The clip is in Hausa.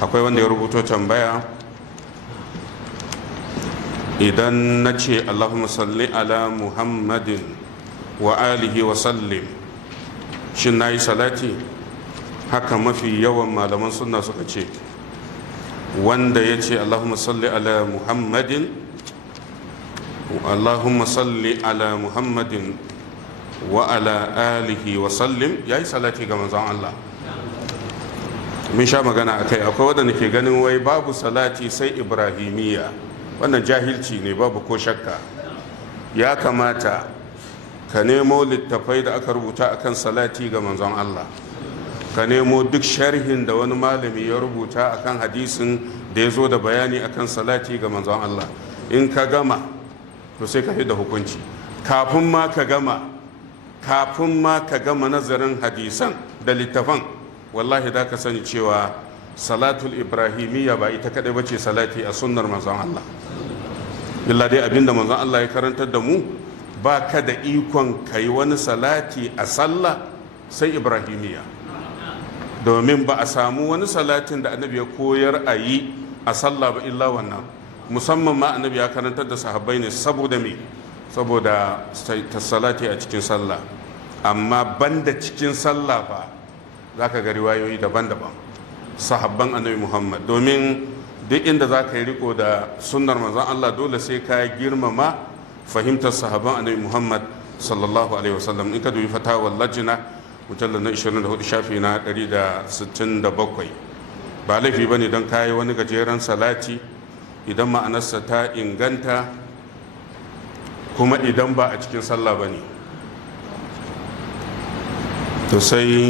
akwai wanda ya rubuto tambaya, idan na ce Allahumma salli ala Muhammadin wa alihi wa sallim, shin na yi salati? Haka mafi yawan malaman sunna suka ce, wanda ya ce Allahumma salli ala Muhammadin wa ala alihi wa sallim, ya yi salati ga manzon Allah. Mun sha magana a kai, akwai wadanda ke ganin wai babu salati sai ibrahimiyya. Wannan jahilci ne, babu ko shakka. Ya kamata ka nemo littafai da aka rubuta akan salati ga manzon Allah, ka nemo duk sharhin da wani malami ya rubuta akan hadisin da ya zo da bayani akan salati ga manzon Allah. In ka gama to sai ka fi da hukunci. Kafin ma ka gama nazarin hadisan da littafan, wallahi da ka sani cewa salatul ibrahimiyya ba ita kadai bace salati a sunnar manzon Allah. illa dai abinda manzon Allah ya karantar da mu, ba ka da ikon kai wani salati a sallah sai ibrahimiyya, domin ba a samu wani salatin da annabi ya koyar a yi a sallah ba illa wannan. Musamman ma annabi ya karantar da sahabbai ne saboda ta salati a cikin sallah, amma banda cikin sallah fa za ka ga riwayoyi daban-daban sahabban annabi Muhammad, domin duk inda za ka yi riko da sunnar manzon Allah dole sai ka girmama fahimtar sahabban annabi Muhammad sallallahu alaihi wasallam. In ka dubi fatawar lajina mujallar na 24 shafi na 167, ba laifi ba ne don kayi wani gajeren salati idan ma'anarsa ta inganta kuma idan ba a cikin sallah ba ne to sai